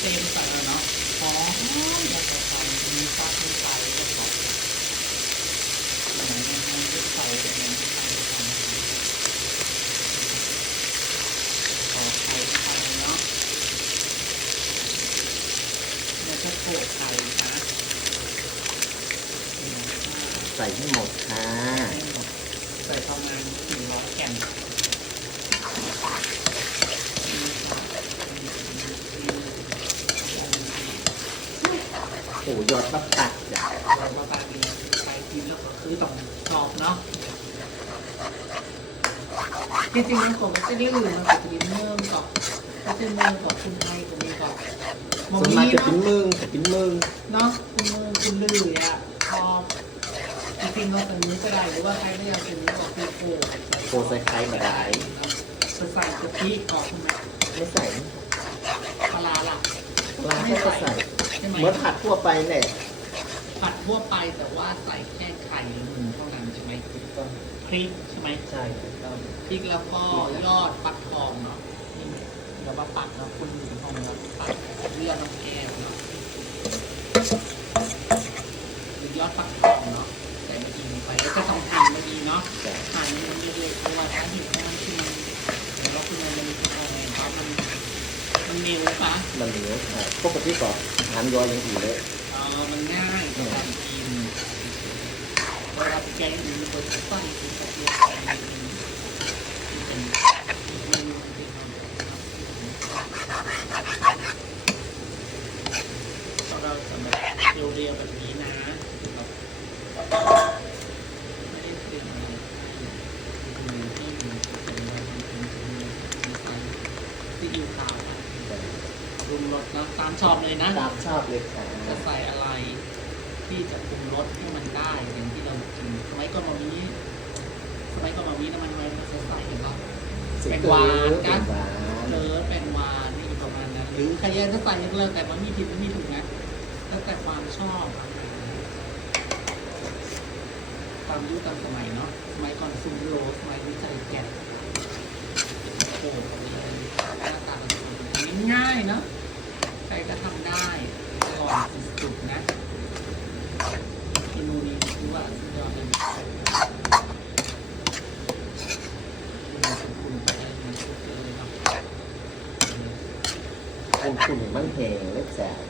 เต็มใส่แล้วเนาะหอมอยากจะใส่มีซอสมีไก่ก็ซอไหนมันมันจะใส่แบบนี้ใส่ไปทำขอไข่ไข่เนาะแล้วก็โขลกไข่นะหนึ่งห้าใส่ให้หมดค่ะ ใส่ประมาณหนึ่งร้อยแกนโอ้ยอดบักตัดจ้ะเราก็ตามดีไปกินแล้วก็คือต้องกรอบเนาะจริงๆมันผมก็จะได้อื่นมันก็จะมีเมืองกับก็จะเมืองกับคุณไทยกับมีกับมองส่วนมากนี้จะเป็นเนาะมึงจะเป็นมึงเนาะคุณเมืองคุณลืออะพอบจริงๆเราตรงนี้ก็ได้หรือว่าใครไม่อยากตรงนี้ออกคือโคโคใส่ไข่มาได้จะใส่กะทิออกใช่ไหมไม่ใส่ปลาร้าล่ะปลาไม่ก็ใส่ ไหมเหมือนผัดทั่วไปแหละผัดทั่วไปแต่ว่าใส่แค่ไข่หรือหมูเท่านั้นใช่ไหมพริกใช่ไหมใช่ถูกต้องพริกแล้วก็ยอดฟักทองเนาะนี่เดี๋ยวมาปักเนาะคุณหญิงทองเนาะปักเลือดน้องแก้วเนาะหรือยอดฟักทองเนาะใส่มาอีกไปแล้วก็ต้องหั่นมาอีกเนาะแต่หั่นมันเล็กๆเพราะว่าถ้าเห็นว่ามันคือมันเดี๋ยวเราคือมันมันเอ่อครับมันมันเหนียวปะมันเหนียวค่ะปกติก็ ทานยออย่างอื่นเลยเออมันง่ายในการกินเวลาแกงอื่นคนก็ต้องแบบเดียวกันที่เป็นเมนูที่ทำเราจะแบบเรียวๆแบบนี้นะไม่ได้เป็นอะไรที่ที่มันเป็นแบบเป็นเป็นที่อยู่ขาว ปรุงรสนะตามชอบเลยนะตามชอบเลยค่ะจะใส่อะไรที่จะปรุงรสให้มันได้อย่างที่เรากินสมัยก่อนมามีสมัยก่อนมามีน้ำมันไว้มันจะใส่เห็นปะเป็นหวานกันเป็นหวานเลอเป็นวานนี่ประมาณนั้นหรือใครอยากจะใส่ยังเลิกแต่มันมีผิดไม่มีถูกนะแล้วแต่ความชอบตามยุคตามสมัยเนาะสมัยก่อนซุมโรสมัยนี้ใส่แกะโอ้โหหน้าตามันเป็นง่ายๆเนาะใครก็ทำได้อร่อยสุดๆนะเมนูนี้คือว่าสุดยอดเลยคุณไปได้มันสุดเลยเนาะ อันคุณมันแหงเล็กแสบ